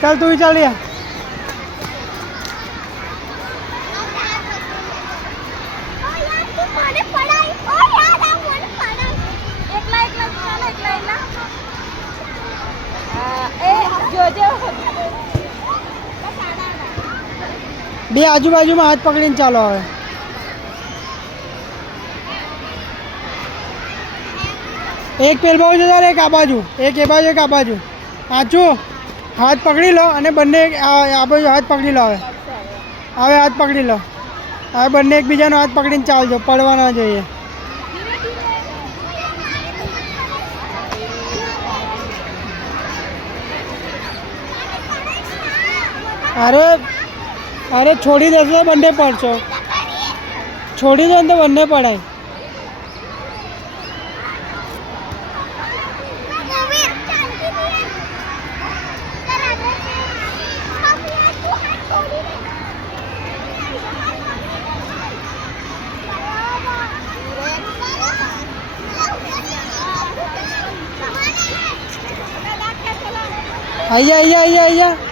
चल तू ही चल या બે આજુબાજુમાં હાથ પકડીને ચાલો હવે એક પેલ બાજુ જતા એક આ બાજુ એક એ બાજુ એક આ બાજુ સાચું હાથ પકડી લો અને બંને આ બાજુ હાથ પકડી લો હવે હાથ પકડી લો હવે બંને એકબીજાનો હાથ પકડીને ચાલજો પડવા ના જોઈએ અરે અરે છોડી દેશો તો બંને પડશો છોડી દો ને તો બંને પડાય અહીંયા અહીંયા અહીંયા અહીંયા